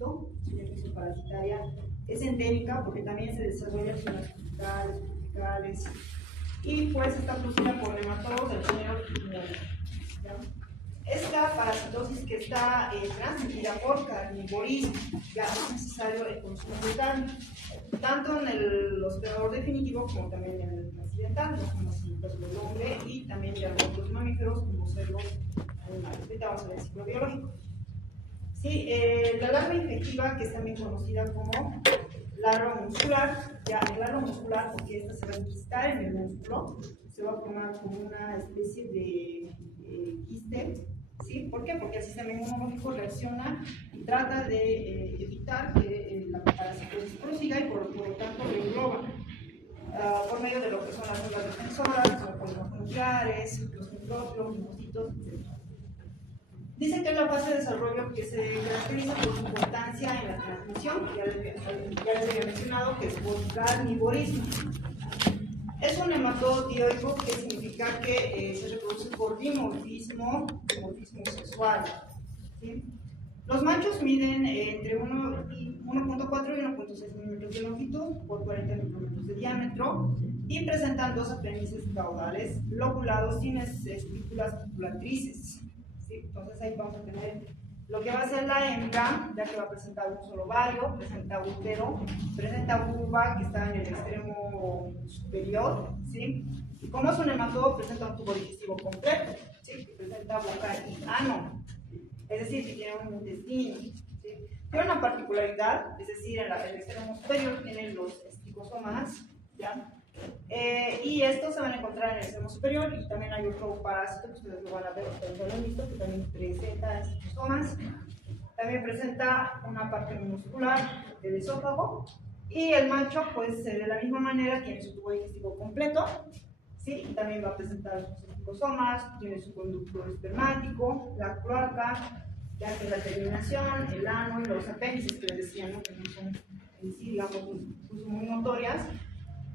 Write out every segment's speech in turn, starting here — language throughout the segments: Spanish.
parásito, es una infección parasitaria, es endémica porque también se desarrolla en zonas tropicales y pues está producida por nematodos del género Ichneumon. Esta parasitosis que está transmitida por carnivorismo, ya es necesario el consumo de carne, tanto en el hospedador definitivo como también en el accidental, los conocimientos del hombre y también de algunos mamíferos como cerdos animales. Ahorita vamos a ver el ciclo biológico. Sí, la larva infectiva, que es también conocida como larva muscular, ya el larva muscular, porque esta se va a enquistar en el músculo, se va a formar como una especie de quiste. ¿Sí? ¿Por qué? Porque el sistema inmunológico reacciona y trata de evitar que la parasitosis prosiga y por lo tanto lo engloba por medio de lo que son las células defensoras, los polímeros nucleares, los microbios, linfocitos, etc. Dice que es la fase de desarrollo que se caracteriza por su importancia en la transmisión, ya les había mencionado que es por carnivorismo. Es un nematodo dioico, que significa que se reproduce por dimorfismo sexual. ¿Sí? Los machos miden entre 1.4 y 1.6 milímetros de longitud por 40 micrómetros de diámetro y presentan dos apéndices caudales lobulados sin estípulas copulatrices. ¿Sí? Entonces ahí vamos a tener lo que va a ser la hembra, ya que va a presentar un solo ovario, presenta útero, presenta vulva que está en el extremo superior, ¿sí? Y como es un nematodo, presenta un tubo digestivo completo, ¿sí? Que presenta boca y ano, es decir, que tiene un intestino, ¿sí? Tiene una particularidad, es decir, en el extremo superior tienen los esticosomas, ¿ya? Y estos se van a encontrar en el extremo superior y también hay otro parásito que ustedes lo van a ver, que también presenta esticosomas. También presenta una parte muscular del esófago y el macho, pues de la misma manera, tiene su tubo digestivo completo, ¿sí? Y también va a presentar sus esticosomas, tiene su conducto espermático, la cloaca, ya que la terminación, el ano y los apéndices que les decía, ¿no? Que no son en sí, digamos, muy notorias,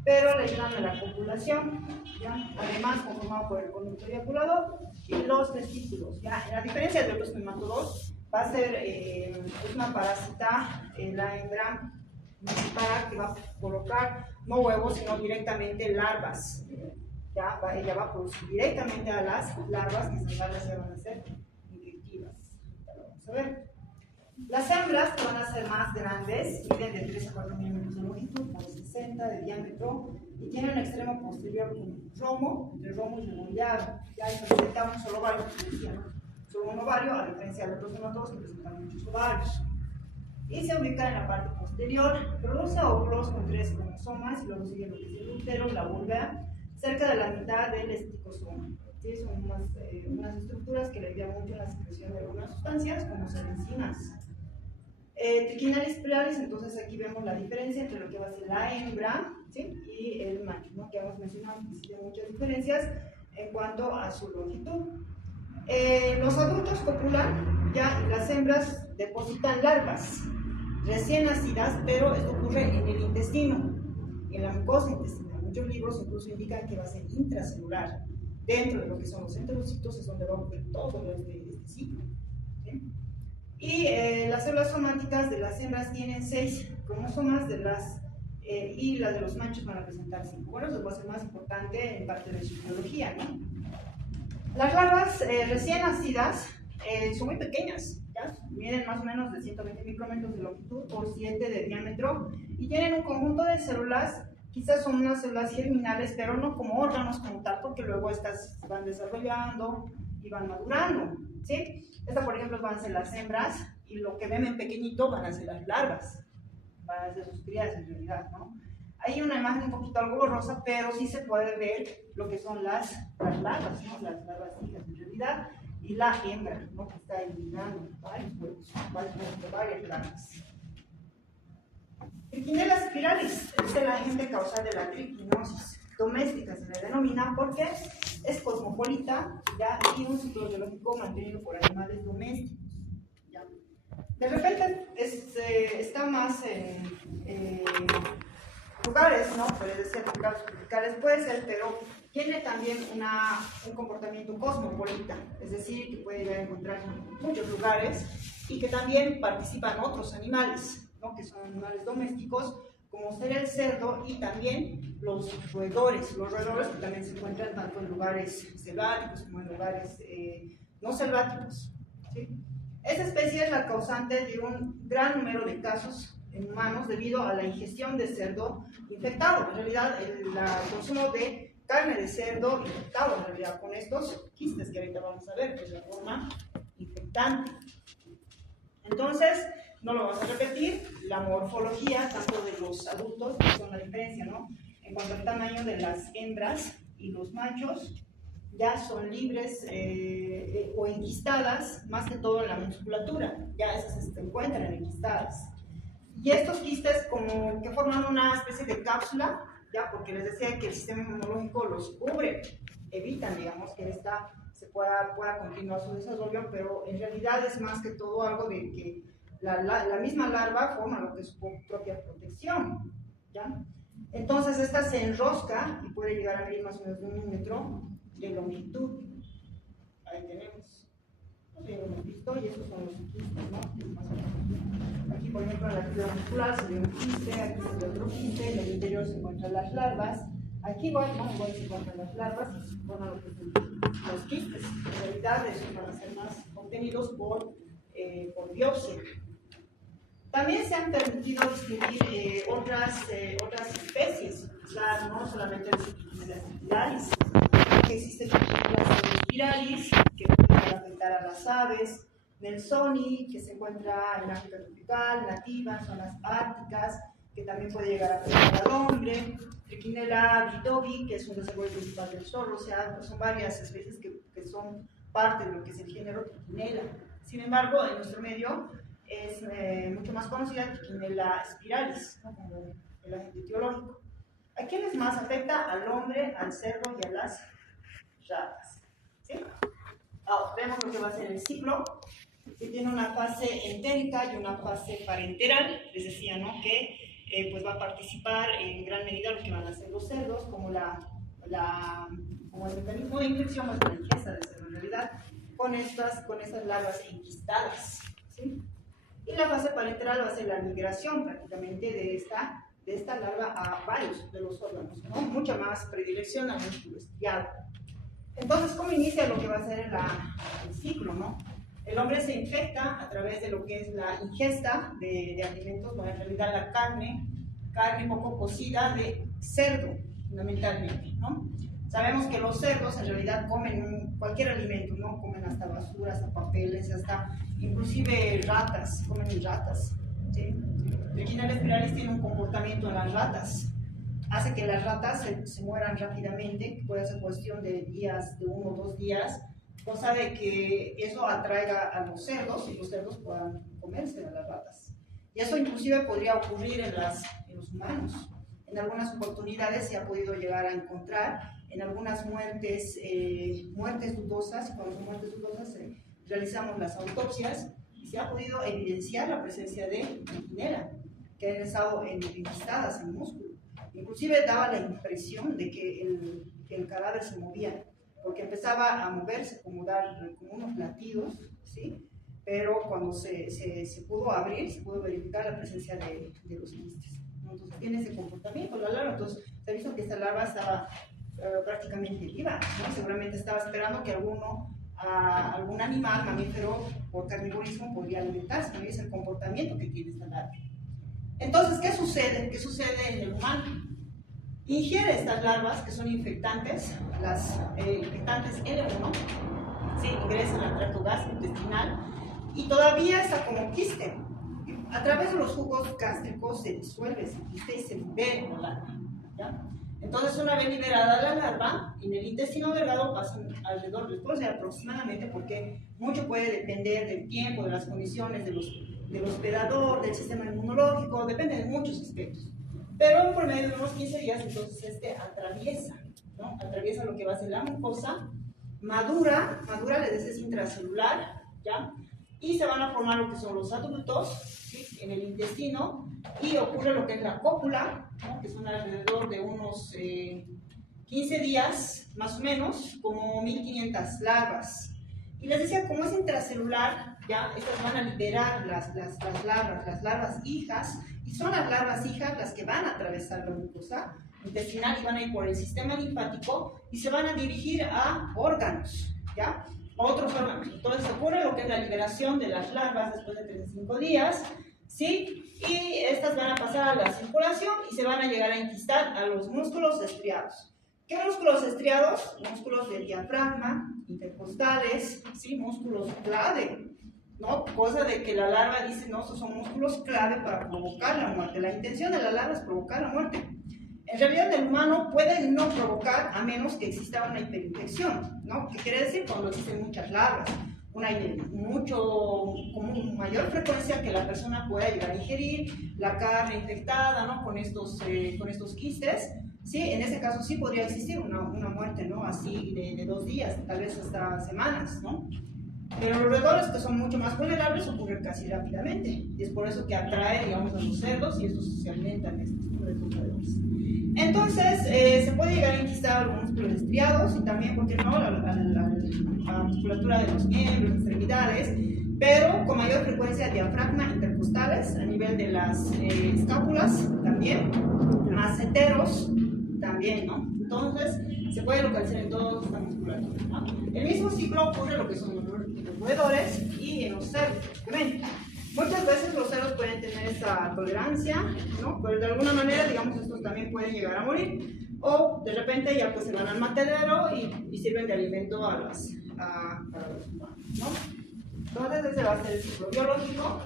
pero le ayudan a la copulación, ¿ya? Además conformado por el conducto eyaculador y los testículos, ¿ya? La diferencia de otros nematodos va a ser una parásita, la hembra para que va a colocar no huevos sino directamente larvas, ¿ya? Ella va a producir directamente a las larvas, que esas larvas se van a hacer infectivas. Vamos a ver. Las hembras van a ser más grandes, miden de 3 a 4 milímetros de longitud por 60 de diámetro y tienen un extremo posterior con romo, entre romo y redondeado. Ya presenta un solo ovario, como decía, ¿no? Solo un ovario, a diferencia de otros nematodos que presentan muchos ovarios. Y se ubica en la parte posterior, produce óvulos con 3 cromosomas y luego sigue lo que es el útero, la vulva, cerca de la mitad del esticosoma. ¿Sí? Son unas estructuras que le ayudan mucho en la secreción de algunas sustancias, como son enzimas. Triquinalis pilaris, entonces aquí vemos la diferencia entre lo que va a ser la hembra, ¿sí? Y el macho, ¿no? Que hemos mencionado que existen muchas diferencias en cuanto a su longitud. Los adultos copulan, ya, y las hembras depositan larvas recién nacidas, pero esto ocurre en el intestino, en la mucosa intestinal. Muchos libros incluso indican que va a ser intracelular. Dentro de lo que son los enterocitos es donde va a ocurrir todo este ciclo, ¿sí? Y las células somáticas de las hembras tienen 6 cromosomas y las de los machos van a presentar 5. Bueno, eso va a ser más importante en parte de su biología, ¿no? Las larvas recién nacidas son muy pequeñas, ¿ya? Miden más o menos de 120 micrómetros de longitud por 7 de diámetro y tienen un conjunto de células, quizás son unas células germinales, pero no como órganos como tal, porque luego estas se van desarrollando y van madurando, ¿sí? Esta, por ejemplo, van a ser las hembras y lo que ven en pequeñito van a ser las larvas, van a ser sus crías en realidad, ¿no? Hay una imagen un poquito algo borrosa, pero sí se puede ver lo que son las larvas, ¿no? Las larvas hijas en realidad, y la hembra, ¿no? Que está eliminando varios huevos, varias larvas. Triquinelas spiralis es el agente causal de la triquinosis doméstica, se le denomina porque es cosmopolita, ¿ya? Y un ciclo biológico mantenido por animales domésticos, ¿ya? De repente está más lugares, ¿no? Puede ser lugares tropicales, puede ser, pero tiene también un comportamiento cosmopolita, es decir, que puede llegar a encontrar muchos lugares y que también participan otros animales, ¿no? Que son animales domésticos, como ser el cerdo y también los roedores que también se encuentran tanto en lugares selváticos como en lugares no selváticos, ¿sí? Esta especie es la causante de un gran número de casos en humanos debido a la ingestión de cerdo infectado. En realidad, el consumo de carne de cerdo infectado, en realidad, con estos quistes que ahorita vamos a ver, que es la forma infectante. Entonces, no lo vamos a repetir, la morfología, tanto de los adultos, que son la diferencia, ¿no? En cuanto al tamaño de las hembras y los machos, ya son libres o enquistadas, más que todo en la musculatura, ya esas se encuentran enquistadas. Y estos quistes como que forman una especie de cápsula, ya porque les decía que el sistema inmunológico los cubre, evitan, digamos, que esta se pueda continuar su desarrollo, pero en realidad es más que todo algo de que la misma larva forma lo que es su propia protección, ¿ya? Entonces esta se enrosca y puede llegar a medir más o menos de 1 metro de longitud. Ahí tenemos, no sé, lo hemos visto, y estos son los quistes, ¿no? Aquí, por ejemplo, en la fibra muscular se ve un quiste, aquí se ve otro quiste, en el interior se encuentran las larvas. Aquí igual, ¿no? Igual se encuentran las larvas y se forman lo que son los quistes. En realidad, esos van a ser más obtenidos por biopsia. También se han permitido distinguir otras especies, quizás no solamente las espirales, que existen las espirales que pueden afectar a las aves, Nelsoni, que se encuentra en África tropical, nativa, en zonas árticas, que también puede llegar a afectar al hombre, Trichinella vidovi, que es un reservorio principal del zorro, o sea, son varias especies que son parte de lo que es el género Trichinella. Sin embargo, en nuestro medio es mucho más conocida Trichinella spiralis, ¿no? Como el agente etiológico. ¿A quiénes más afecta? Al hombre, al cerdo y a las ratas, ¿sí? Ahora, vemos lo que va a ser el ciclo, que tiene una fase entérica y una fase parenteral. Les decía, ¿no? Que pues va a participar en gran medida lo que van a hacer los cerdos, como como el mecanismo de infección, es la ingesta de cerdo en realidad, con estas larvas enquistadas, ¿sí? Y la fase parenteral va a ser la migración prácticamente de esta larva a varios de los órganos, ¿no? Mucha más predilección al músculo estriado. Entonces, ¿cómo inicia lo que va a ser el ciclo, ¿no? El hombre se infecta a través de lo que es la ingesta de alimentos, bueno, en realidad la carne poco cocida de cerdo, fundamentalmente, ¿no? Sabemos que los cerdos en realidad comen cualquier alimento, ¿no? Comen hasta basura, hasta papeles, hasta inclusive ratas, comen ratas, ¿sí? Trichinella spiralis tiene un comportamiento en las ratas, hace que las ratas se mueran rápidamente, que puede ser cuestión de días, de 1 o 2 días, cosa de que eso atraiga a los cerdos y los cerdos puedan comerse a las ratas. Y eso inclusive podría ocurrir en los humanos. En algunas oportunidades se ha podido llegar a encontrar en algunas muertes dudosas. Cuando son muertes dudosas realizamos las autopsias y se ha podido evidenciar la presencia de trichinella, que han estado enquistadas en el músculo. Inclusive daba la impresión de que el cadáver se movía, porque empezaba a moverse, como unos latidos, ¿sí? Pero cuando se pudo abrir, se pudo verificar la presencia de los quistes, ¿no? Entonces tiene ese comportamiento la larva. Entonces se ha visto que esta larva estaba prácticamente viva, ¿no? Seguramente estaba esperando que algún animal, mamífero, por carnivorismo podría alimentarse, ¿no? Y es el comportamiento que tiene esta larva. Entonces, ¿qué sucede? ¿Qué sucede en el humano? Ingiere estas larvas que son infectantes, las infectantes L1, ¿sí? Ingresan al tracto gastrointestinal y todavía está como quiste. A través de los jugos gástricos se disuelve ese quiste y se libera la larva, ¿ya? Entonces, una vez liberada la larva, en el intestino delgado pasan alrededor, les puedo decir aproximadamente, porque mucho puede depender del tiempo, de las condiciones, del hospedador, del sistema inmunológico, depende de muchos aspectos. Pero en promedio de unos 15 días, entonces atraviesa, ¿no? Atraviesa lo que va a ser la mucosa, madura, les decía, es intracelular, ¿ya? Y se van a formar lo que son los adultos, ¿sí? En el intestino, y ocurre lo que es la cópula, ¿no? que son alrededor de unos 15 días, más o menos, como 1500 larvas. Y les decía, como es intracelular, ya estas van a liberar las larvas hijas, y son las larvas hijas las que van a atravesar la mucosa intestinal y van a ir por el sistema linfático y se van a dirigir a órganos, ¿ya? A otros órganos. Entonces ocurre lo que es la liberación de las larvas después de 35 días, ¿sí? Y estas van a pasar a la circulación y se van a llegar a enquistar a los músculos estriados. ¿Qué músculos estriados? Músculos del diafragma, intercostales, ¿sí? Músculos clave, ¿no? Cosa de que la larva dice, no, estos son músculos clave para provocar la muerte. La intención de la larva es provocar la muerte. En realidad el humano puede no provocar a menos que exista una hiperinfección, ¿no? ¿Qué quiere decir? Cuando existen muchas larvas, con mayor frecuencia que la persona pueda llegar a ingerir la carne infectada, ¿no? Con estos quistes, ¿sí? En ese caso sí podría existir una muerte, ¿no? Así de 2 días, tal vez hasta semanas, ¿no? Pero los roedores, que son mucho más vulnerables, ocurren casi rápidamente. Y es por eso que atrae, digamos, a los cerdos y estos se alimentan de estos roedores. Entonces, se puede llegar a enquistar a los músculos estriados y también, ¿por qué no?, la musculatura de los miembros, extremidades, pero con mayor frecuencia diafragma, intercostales, a nivel de las escápulas también, maceteros también, ¿no? Entonces, se puede localizar en toda esta musculatura, ¿no? El mismo ciclo ocurre en lo que son los roedores y en los cerdos, obviamente. Muchas veces los cerdos pueden tener esa tolerancia, ¿no? Pero de alguna manera, digamos, estos también pueden llegar a morir. O de repente ya pues se van al matadero y sirven de alimento para los humanos, ¿no? Entonces ese va a ser el ciclo biológico.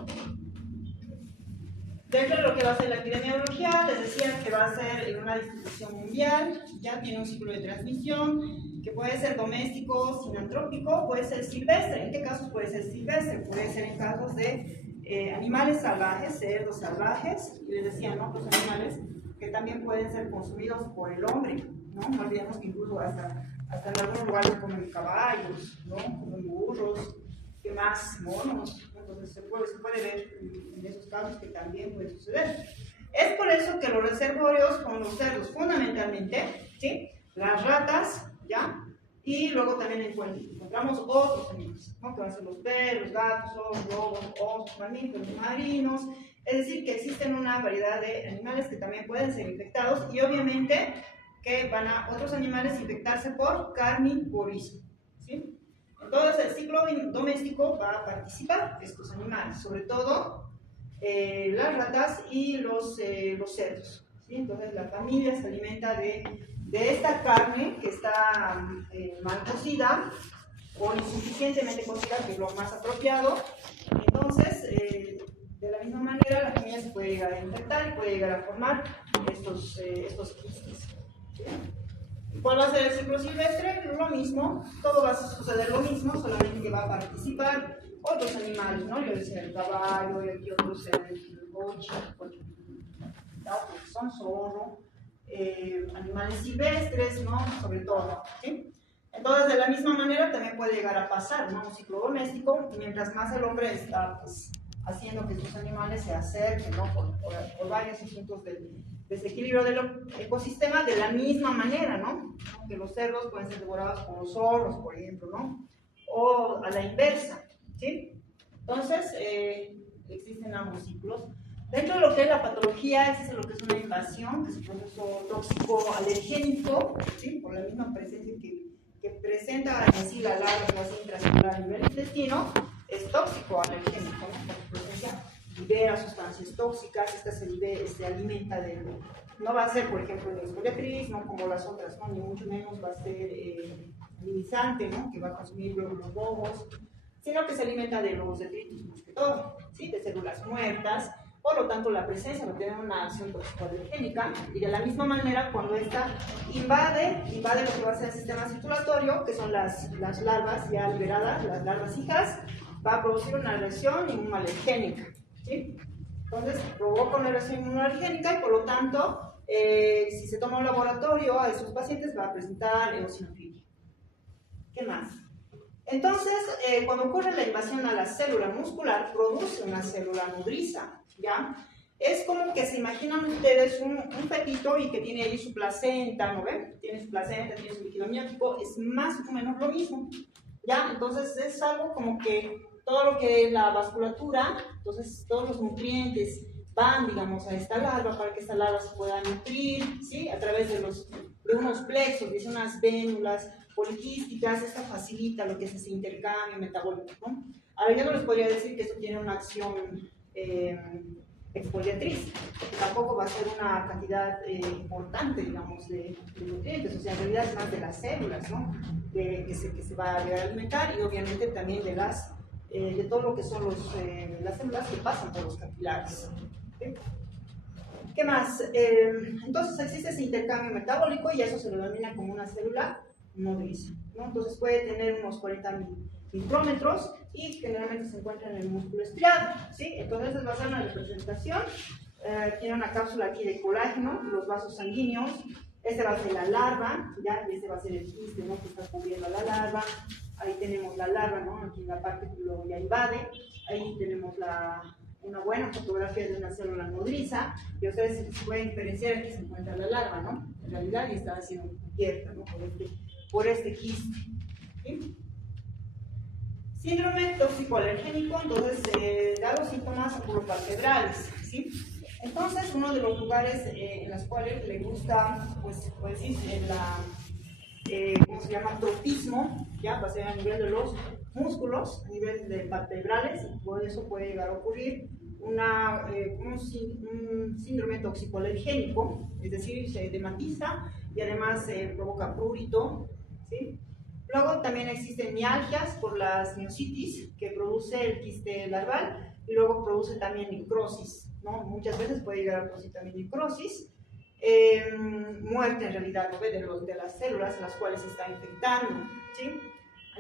Dentro de lo que va a ser la epidemiología, les decía que va a ser en una distribución mundial, ya tiene un ciclo de transmisión, que puede ser doméstico, sinantrópico, puede ser silvestre. ¿En qué casos puede ser silvestre? Puede ser en casos de animales salvajes, cerdos salvajes, y les decía, ¿no?, los animales que también pueden ser consumidos por el hombre, ¿no? No olvidemos que incluso hasta en algunos lugares comen caballos, ¿no?, comen burros, ¿qué más? Monos. Entonces se puede ver en esos casos que también puede suceder. Es por eso que los reservorios con los cerdos, fundamentalmente, ¿sí?, las ratas, ¿ya? Y luego también encontramos otros animales, ¿no?, que van a ser los perros, gatos, lobos, osos, mamíferos marinos. Es decir, que existen una variedad de animales que también pueden ser infectados y obviamente que van a otros animales infectarse por carnivorismo, ¿sí? Entonces el ciclo doméstico va a participar estos animales, sobre todo las ratas y los cerdos, ¿sí? Entonces la familia se alimenta de esta carne que está mal cocida o insuficientemente cocida, que es lo más apropiado. Entonces, de la misma manera, la familia se puede llegar a infectar y puede llegar a formar estos quistes. ¿Cuál va a ser el ciclo silvestre? Lo mismo, todo va a suceder lo mismo, solamente que va a participar otros animales, ¿no? Yo decía el caballo, y aquí otros el boche, son zorro, animales silvestres, ¿no?, sobre todo, ¿sí? Entonces, de la misma manera también puede llegar a pasar, ¿no?, un ciclo doméstico, mientras más el hombre está pues haciendo que estos animales se acerquen, ¿no?, por varios asuntos del desequilibrio del ecosistema, de la misma manera, ¿no?, que los cerdos pueden ser devorados por los zorros, por ejemplo, ¿no?, o a la inversa, ¿sí? Entonces, existen ambos ciclos. Dentro de lo que es la patología, es lo que es una invasión, que es un proceso tóxico alergénico, ¿sí?, por la misma presencia que presenta en sí la larva intracelular a nivel intestino, es tóxico alergénico, ¿no? Por su presencia libera sustancias tóxicas, esta se alimenta de, no va a ser, por ejemplo, el escoletriz, no como las otras, ¿no?, ni mucho menos va a ser minimizante, ¿no?, que va a consumir luego los bobos, sino que se alimenta de los detritos más que todo, ¿sí?, de células muertas. Por lo tanto, la presencia va a tener una acción toxicoalergénica, y de la misma manera, cuando esta invade lo que va a ser el sistema circulatorio, que son las larvas ya liberadas, las larvas hijas, va a producir una reacción inmunoalergénica, ¿sí? Entonces, provoca una reacción inmunoalergénica y por lo tanto, si se toma un laboratorio a esos pacientes, va a presentar eosinofilia. ¿Qué más? Entonces, cuando ocurre la invasión a la célula muscular, produce una célula nodriza, ¿ya? Es como que se imaginan ustedes un fetito y que tiene ahí su placenta, ¿no ven? Tiene su placenta, tiene su líquido amniótico, es más o menos lo mismo, ¿ya? Entonces es algo como que todo lo que es la vasculatura, entonces todos los nutrientes van, digamos, a esta larva para que esta larva se pueda nutrir, ¿sí? A través de unos plexos, de unas vénulas poliquísticas. Esto facilita lo que es ese intercambio metabólico, ¿no? Ahora yo no les podría decir que esto tiene una acción exfoliatriz, tampoco va a ser una cantidad importante, digamos, de nutrientes, o sea, en realidad es más de las células, ¿no? Que se va a llegar a alimentar, y obviamente también de todo lo que son las células que pasan por los capilares. ¿Sí? ¿Qué más? Entonces existe ese intercambio metabólico y eso se lo denomina como una célula nodriza, ¿no? Entonces puede tener unos 40 micrómetros y generalmente se encuentra en el músculo estriado, ¿sí? Entonces va a ser una representación. Tiene una cápsula aquí de colágeno, los vasos sanguíneos. Este va a ser la larva, ¿ya? Y este va a ser el quiste, ¿no? Que está cubriendo a la larva. Ahí tenemos la larva, ¿no? Aquí en la parte que luego ya invade. Ahí tenemos una buena fotografía de una célula nodriza, y ustedes pueden diferenciar que se encuentra la larva, ¿no? En realidad, y está siendo cubierta, ¿no? Por este quiste, ¿sí? Síndrome tóxico-alergénico, entonces da los síntomas oculopalpebrales, ¿sí? Entonces, uno de los lugares en los cuales le gusta, pues decir, ¿cómo se llama? Tropismo, ya va a ser a nivel de los músculos, a nivel de palpebrales, y por eso puede llegar a ocurrir un síndrome tóxico-alergénico, es decir, se edematiza y además provoca prurito, ¿sí? Luego también existen mialgias por las miositis que produce el quiste larval, y luego produce también necrosis, ¿no? Muchas veces puede llegar a producir también necrosis, muerte en realidad, ¿no? de las células en las cuales se está infectando, ¿sí? A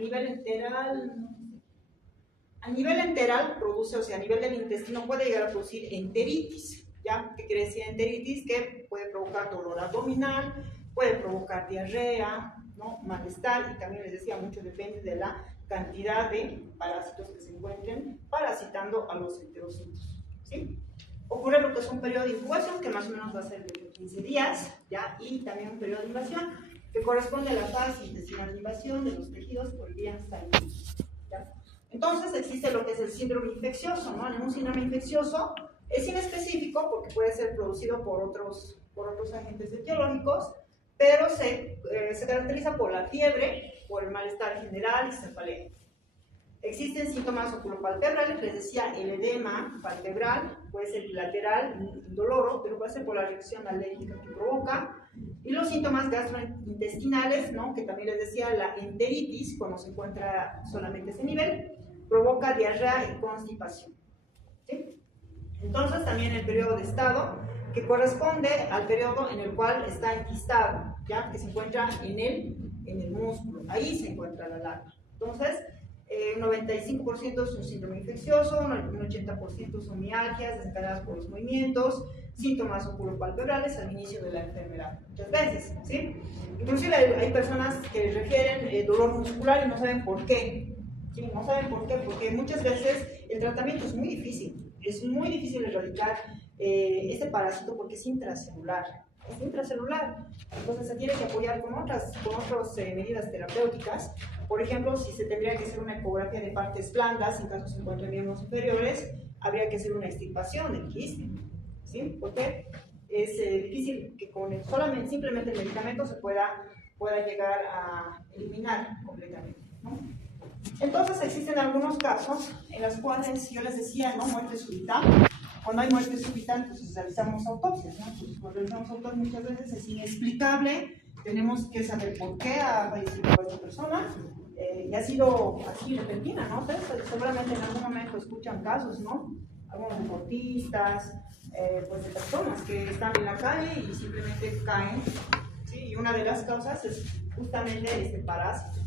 nivel enteral produce, o sea, a nivel del intestino puede llegar a producir enteritis, ¿ya? ¿Qué quiere decir enteritis? Que puede provocar dolor abdominal, puede provocar diarrea, ¿no? Malestar, y también les decía, mucho depende de la cantidad de parásitos que se encuentren parasitando a los enterocitos, ¿sí? Ocurre lo que es un periodo de incubación, que más o menos va a ser de 15 días, ¿ya? Y también un periodo de invasión, que corresponde a la fase intestinal de invasión de los tejidos por vía sanguínea, ¿ya? Entonces existe lo que es el síndrome infeccioso, ¿no? Un síndrome infeccioso es inespecífico porque puede ser producido por otros agentes etiológicos, pero se caracteriza por la fiebre, por el malestar general y cefalea. Existen síntomas oculopalpebrales, les decía, el edema palpebral, puede ser bilateral, indoloro, pero puede ser por la reacción alérgica que provoca. Y los síntomas gastrointestinales, ¿no? Que también les decía, la enteritis, cuando se encuentra solamente ese nivel, provoca diarrea y constipación, ¿sí? Entonces también el periodo de estado, que corresponde al periodo en el cual está enquistado, ¿ya? Que se encuentra en el músculo, ahí se encuentra la larva. Entonces, un 95% es un síndrome infeccioso, un 80% son mialgias desencadenadas por los movimientos, síntomas oculopalpebrales al inicio de la enfermedad, muchas veces, ¿sí? Inclusive hay personas que refieren dolor muscular y no saben por qué, ¿sí? No saben por qué, porque muchas veces el tratamiento es muy difícil erradicar este parásito porque es intracelular. Entonces se tiene que apoyar con otras medidas terapéuticas. Por ejemplo, si se tendría que hacer una ecografía de partes blandas, en caso se encuentren miembros superiores, habría que hacer una extirpación del quiste, ¿sí? Porque es difícil que simplemente el medicamento se pueda llegar a eliminar completamente, ¿no? Entonces existen algunos casos en los cuales yo les decía, ¿no? Muerte súbita. Cuando hay muerte súbita, entonces realizamos autopsias, ¿no? Entonces, cuando realizamos autopsias muchas veces es inexplicable, tenemos que saber por qué ha fallecido esta persona, y ha sido así repentina, ¿no? Ustedes seguramente en algún momento escuchan casos, ¿no? Algunos deportistas, pues de personas que están en la calle y simplemente caen, ¿sí? Y una de las causas es justamente este parásito.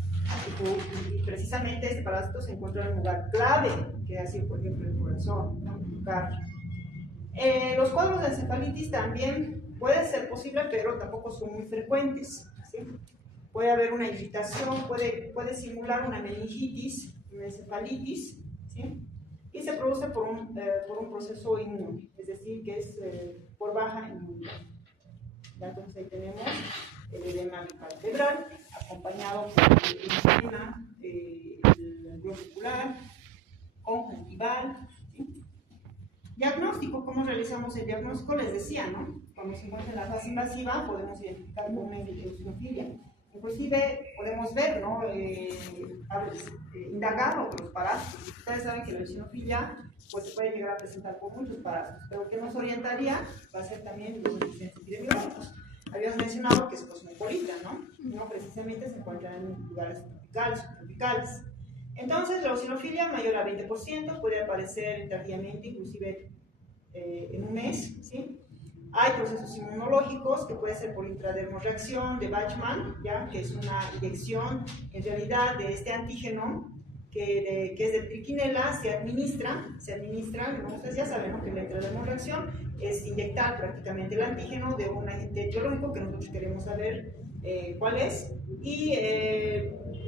Y precisamente este parásito se encuentra en un lugar clave, que ha sido, por ejemplo, el corazón, ¿no? El cardio. Los cuadros de encefalitis también puede ser posible, pero tampoco son muy frecuentes, ¿sí? Puede haber una irritación, puede simular una meningitis, una encefalitis, ¿sí? Y se produce por un proceso inmune, es decir que es por baja inmunidad. Entonces ahí tenemos el edema vertebral, acompañado por el edema, el glomerular, conjuntival. ¿Sí? Diagnóstico, ¿cómo realizamos el diagnóstico? Les decía, ¿no? Cuando se encuentra en la fase invasiva, podemos identificar con una eosinofilia. Inclusive podemos ver, ¿no? Indagar otros parásitos. Ustedes saben que la eosinofilia pues, se puede llegar a presentar con muchos parásitos, pero que nos orientaría va a ser también los antecedentes epidemiológicos. Habíamos mencionado que es cosmopolita, ¿no? No precisamente se encuentra en lugares tropicales o tropicales. Entonces, la eosinofilia mayor a 20% puede aparecer tardíamente, inclusive en un mes, ¿sí? Hay procesos inmunológicos que puede ser por intradermorreacción de Bachmann, ¿ya? Que es una inyección en realidad de este antígeno que es de triquinela, se administra, ¿no? Ustedes ya saben, ¿no? Que la intradermorreacción es inyectar prácticamente el antígeno de un agente etiológico que nosotros queremos saber cuál es, y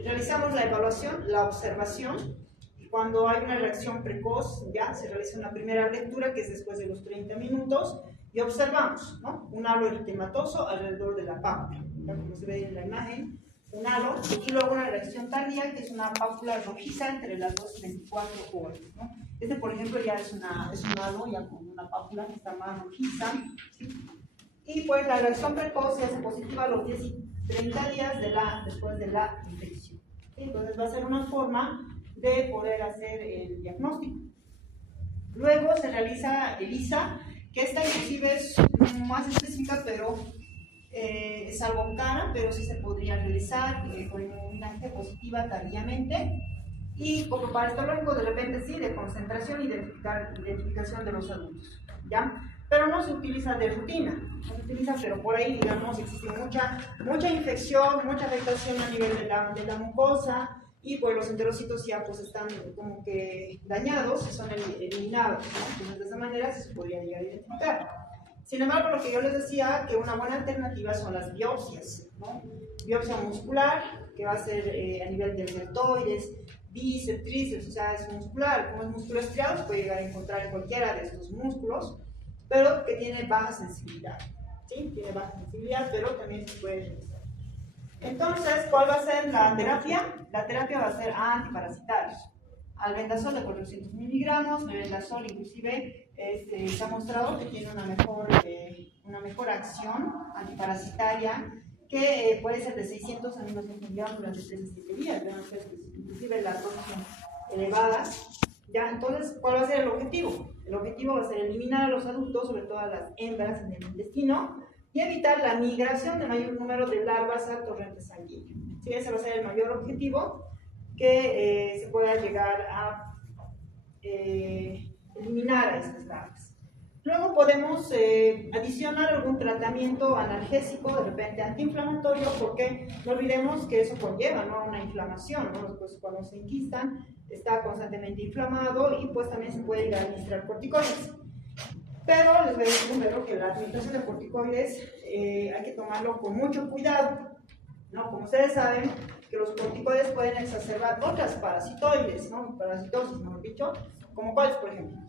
realizamos la evaluación, la observación, y cuando hay una reacción precoz, ya se realiza una primera lectura que es después de los 30 minutos, y observamos, ¿no? Un halo eritematoso alrededor de la pápula, ¿ya? Como se ve en la imagen, un halo, y luego una reacción tardía, que es una pápula rojiza entre las 2 y 24 horas, ¿no? Este, por ejemplo, ya es un halo, ya con una pápula que está más rojiza, ¿sí? Y pues la reacción precoz se hace positiva a los 10 y 30 días después de la infección. ¿Sí? Entonces va a ser una forma de poder hacer el diagnóstico. Luego se realiza ELISA, que esta inclusive es más específica, pero es algo cara, pero sí se podría realizar con inmunoglobulina positiva tardíamente. Y como para histológico, de repente sí, de concentración y identificación de los adultos, ¿ya? Pero no se utiliza de rutina, no se utiliza, pero por ahí, digamos, existe mucha infección, mucha afectación a nivel de la mucosa, y pues los enterocitos ya pues están como que dañados y son eliminados, ¿no? Entonces de esa manera se podría llegar a identificar. Sin embargo, lo que yo les decía, que una buena alternativa son las biopsias, ¿no? Biopsia muscular, que va a ser a nivel de deltoides, bíceps, tríceps, o sea, es muscular. Como es músculo estriado, se puede llegar a encontrar en cualquiera de estos músculos, pero que tiene baja sensibilidad, ¿sí? Tiene baja sensibilidad, pero también se puede realizar. Entonces, ¿cuál va a ser la terapia? La terapia va a ser antiparasitarios. Albendazol de 400 miligramos, el albendazol inclusive se ha mostrado que tiene una mejor acción antiparasitaria, que puede ser de 600 a 1200 miligramos durante 3 a 7 días, inclusive las dosis son elevadas. ¿Ya? Entonces, ¿cuál va a ser el objetivo? El objetivo va a ser eliminar a los adultos, sobre todo a las hembras en el intestino, y evitar la migración de mayor número de larvas al torrente sanguíneo. ¿Sí? Ese va a ser el mayor objetivo, que se pueda llegar a eliminar a estas larvas. Luego podemos adicionar algún tratamiento analgésico, de repente antiinflamatorio, porque no olvidemos que eso conlleva, ¿no?, una inflamación, ¿no? Pues cuando se enquistan está constantemente inflamado, y pues también se puede ir a administrar corticoides. Pero les voy a decir primero que la administración de corticoides hay que tomarlo con mucho cuidado, ¿no? Como ustedes saben, que los corticoides pueden exacerbar otras parasitoides, ¿no? Parasitosis, mejor dicho, como cuáles, por ejemplo,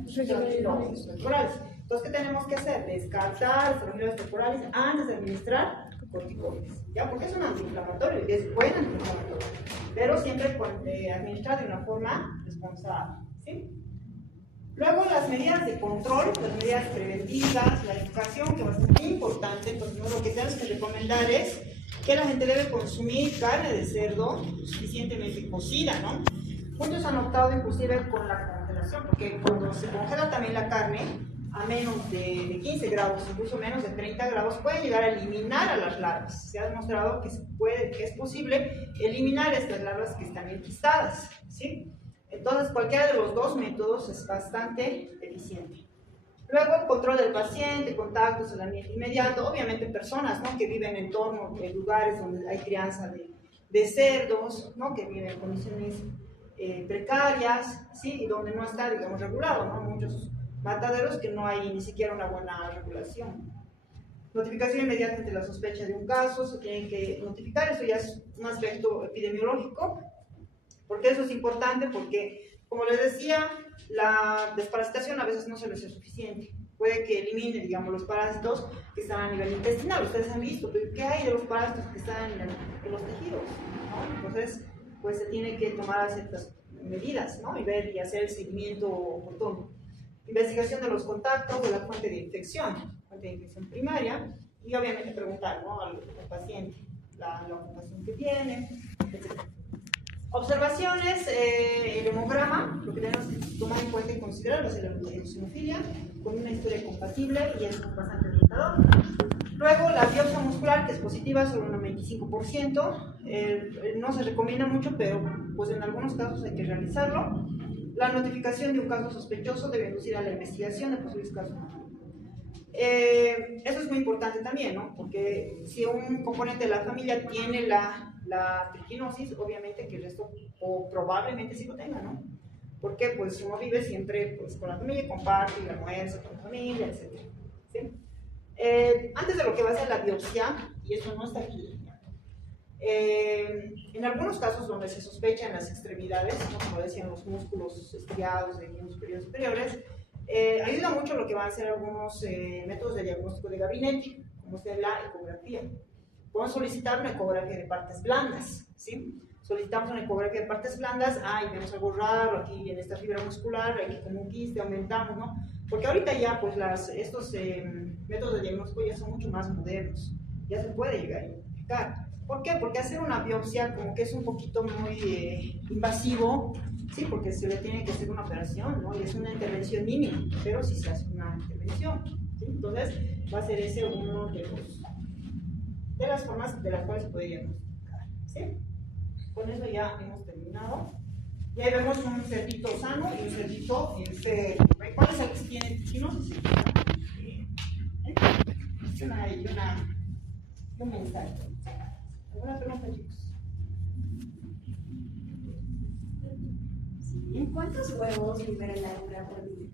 los temporales. Entonces, ¿qué tenemos que hacer? Descartar los flagelos temporales antes de administrar corticoides, ¿ya? Porque es un antiinflamatorio y es buen antiinflamatorio, pero siempre administrar de una forma responsable, ¿sí? Luego, las medidas de control, las medidas preventivas, la educación, que va a ser muy importante. Entonces, ¿no?, lo que tenemos que recomendar es que la gente debe consumir carne de cerdo suficientemente cocida, ¿no? Muchos han optado inclusive con la congelación, porque cuando se congela también la carne a menos de 15 grados, incluso menos de 30 grados, puede llegar a eliminar a las larvas. Se ha demostrado que es posible eliminar estas larvas que están enquistadas, ¿sí? Entonces, cualquiera de los dos métodos es bastante eficiente. Luego, el control del paciente, contactos al ambiente inmediato, obviamente personas, ¿no?, que viven en torno de lugares donde hay crianza de cerdos, ¿no?, que viven en condiciones precarias, ¿sí?, y donde no está, digamos, regulado, ¿no? Muchos mataderos que no hay ni siquiera una buena regulación. Notificación inmediata ante la sospecha de un caso, se tienen que notificar, eso ya es un aspecto epidemiológico. ¿Por qué eso es importante? Porque Como les decía, la desparasitación a veces no se les es suficiente. Puede que elimine, digamos, los parásitos que están a nivel intestinal. Ustedes han visto, pero ¿qué hay de los parásitos que están en los tejidos? ¿No? Entonces, pues se tiene que tomar ciertas medidas, ¿no? Y ver y hacer el seguimiento oportuno. Investigación de los contactos, de la fuente de infección primaria, y obviamente preguntar, ¿no?, al paciente la ocupación que tiene, etc. Observaciones, el hemograma, lo que tenemos que tomar en cuenta y considerar es la eosinofilia, con una historia compatible y es bastante orientador. Luego la biopsia muscular, que es positiva, sobre un 25%, no se recomienda mucho, pero pues en algunos casos hay que realizarlo. La notificación de un caso sospechoso debe inducir a la investigación de posibles casos. Eso es muy importante también, ¿no? Porque si un componente de la familia tiene la triquinosis, obviamente que el resto o probablemente sí lo tenga, ¿no? Porque pues uno vive siempre pues, con la familia, comparte y almuerza con la familia, etc. ¿Sí? Antes de lo que va a ser la biopsia, y eso no está aquí, en algunos casos donde se sospecha en las extremidades, ¿no?, como decían, los músculos estriados de miembros superiores, ayuda mucho lo que van a ser algunos métodos de diagnóstico de gabinete, como es la ecografía. Podemos solicitar una ecografía de partes blandas, ¿sí? Solicitamos una ecografía de partes blandas, y vemos algo raro aquí en esta fibra muscular, aquí como un quiste, aumentamos, ¿no? Porque ahorita ya, pues, estos métodos de diagnóstico ya son mucho más modernos, ya se puede llegar a identificar. ¿Por qué? Porque hacer una biopsia como que es un poquito muy invasivo, sí, porque se le tiene que hacer una operación, ¿no? Y es una intervención mínima, pero sí se hace una intervención, ¿sí? Entonces, va a ser ese uno de las formas de las cuales se puede diagnosticar, ¿sí? Con eso ya hemos terminado. Y ahí vemos un cerdito sano y un cerdito enfermo. ¿Cuál es el que tiene triquinosis? Un mensaje. ¿Alguna pregunta, chicos? ¿En cuántos huevos libera la hembra por día?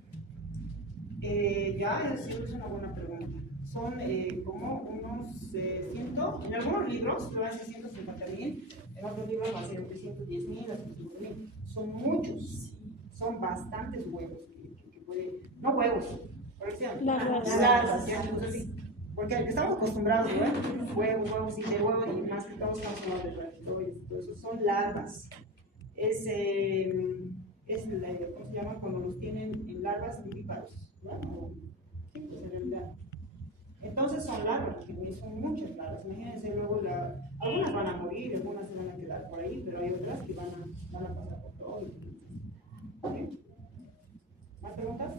Ya, es una buena pregunta. Son como unos 100, en algunos libros lo van a ser 150,000, en otros libros va a ser entre 110,000 a 150,000. Son muchos, son bastantes huevos que puede, no huevos, corrección, larvas, ya, así. Porque estamos acostumbrados, ¿no? Huevos, y de huevo, y más que estamos hablando de ratones, todo eso son larvas. ¿Cómo se llama? Cuando los tienen en larvas vivíparos, ¿no? Sí, pues en realidad. Entonces son larvas, porque son muchas larvas. Imagínense, luego algunas van a morir, algunas se van a quedar por ahí, pero hay otras que van a pasar por todo. ¿Okay? ¿Más preguntas?